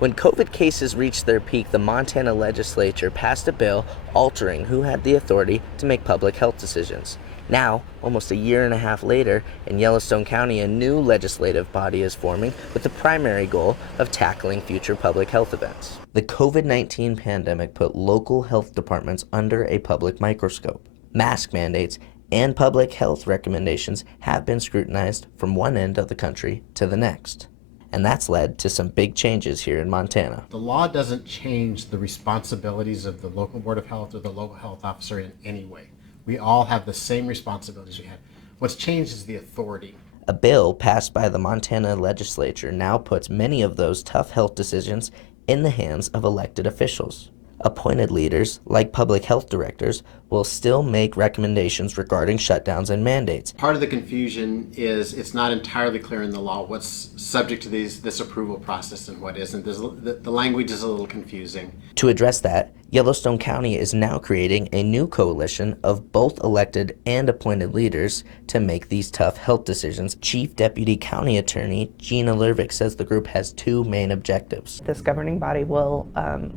When COVID cases reached their peak, the Montana legislature passed a bill altering who had the authority to make public health decisions. Now, almost a year and a half later, in Yellowstone County, a new legislative body is forming with the primary goal of tackling future public health events. The COVID-19 pandemic put local health departments under a public microscope. Mask mandates and public health recommendations have been scrutinized from one end of the country to the next. And that's led to some big changes here in Montana. The law doesn't change the responsibilities of the local board of health or the local health officer in any way. We all have the same responsibilities we had. What's changed is the authority. A bill passed by the Montana legislature now puts many of those tough health decisions in the hands of elected officials. Appointed leaders, like public health directors, will still make recommendations regarding shutdowns and mandates. Part of the confusion is it's not entirely clear in the law what's subject to this approval process and what isn't. The language is a little confusing. To address that, Yellowstone County is now creating a new coalition of both elected and appointed leaders to make these tough health decisions. Chief Deputy County Attorney Gina Lervik says the group has two main objectives. This governing body will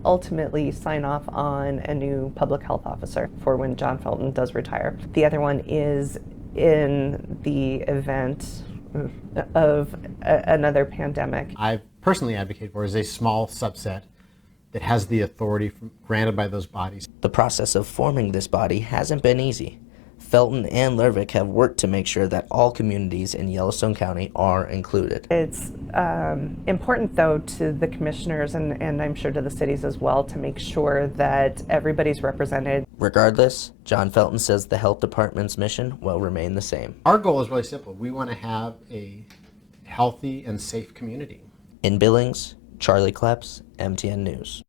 ultimately sign off on a new public health officer for when John Felton does retire. The other one is in the event of another pandemic. I've personally advocated for is a small subset that has the authority granted by those bodies. The process of forming this body hasn't been easy. Felton and Lervik have worked to make sure that all communities in Yellowstone County are included. It's important, though, to the commissioners and I'm sure to the cities as well to make sure that everybody's represented. Regardless, John Felton says the health department's mission will remain the same. Our goal is really simple. We want to have a healthy and safe community. In Billings, Charlie Kleps, MTN News.